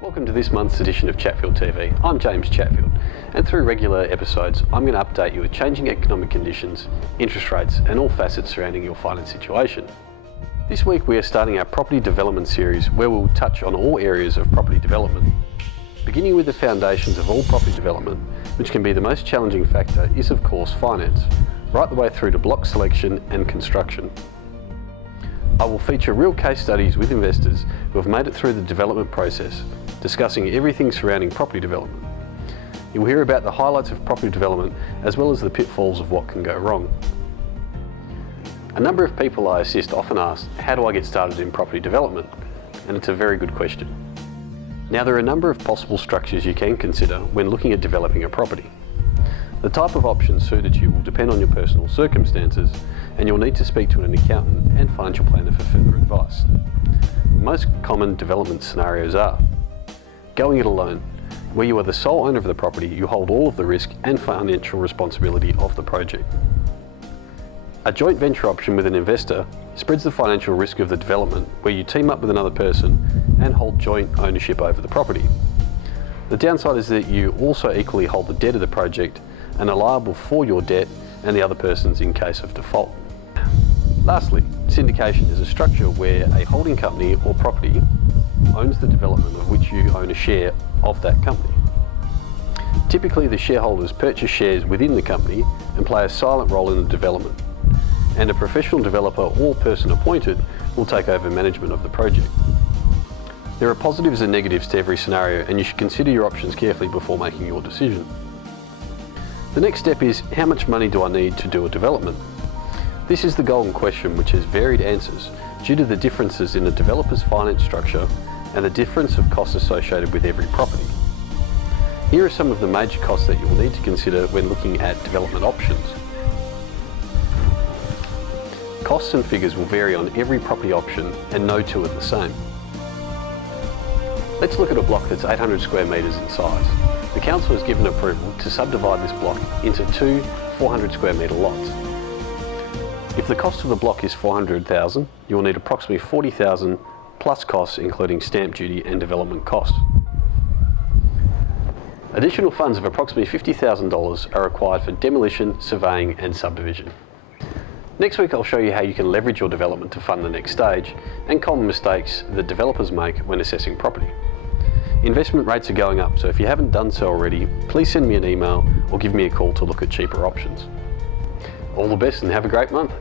Welcome to this month's edition of Chatfield TV. I'm James Chatfield, and through regular episodes I'm going to update you with changing economic conditions, interest rates and all facets surrounding your finance situation. This week we are starting our property development series where we'll touch on all areas of property development. Beginning with the foundations of all property development, which can be the most challenging factor, is of course finance, right the way through to block selection and construction. I will feature real case studies with investors who have made it through the development process, discussing everything surrounding property development. You'll hear about the highlights of property development as well as the pitfalls of what can go wrong. A number of people I assist often ask, how do I get started in property development? And it's a very good question. Now there are a number of possible structures you can consider when looking at developing a property. The type of option suited to you will depend on your personal circumstances, and you'll need to speak to an accountant and financial planner for further advice. The most common development scenarios are going it alone, where you are the sole owner of the property, you hold all of the risk and financial responsibility of the project. A joint venture option with an investor spreads the financial risk of the development, where you team up with another person and hold joint ownership over the property. The downside is that you also equally hold the debt of the project and are liable for your debt and the other person's in case of default. Lastly, syndication is a structure where a holding company or property owns the development of which you own a share of that company. Typically, the shareholders purchase shares within the company and play a silent role in the development, and a professional developer or person appointed will take over management of the project. There are positives and negatives to every scenario, and you should consider your options carefully before making your decision. The next step is, how much money do I need to do a development? This is the golden question, which has varied answers due to the differences in a developer's finance structure and the difference of costs associated with every property. Here are some of the major costs that you'll need to consider when looking at development options. Costs and figures will vary on every property option, and no two are the same. Let's look at a block that's 800 square metres in size. The council has given approval to subdivide this block into two 400 square metre lots. If the cost of the block is $400,000, you will need approximately $40,000 plus costs including stamp duty and development costs. Additional funds of approximately $50,000 are required for demolition, surveying and subdivision. Next week I'll show you how you can leverage your development to fund the next stage and common mistakes that developers make when assessing property. Investment rates are going up, so if you haven't done so already, please send me an email or give me a call to look at cheaper options. All the best and have a great month.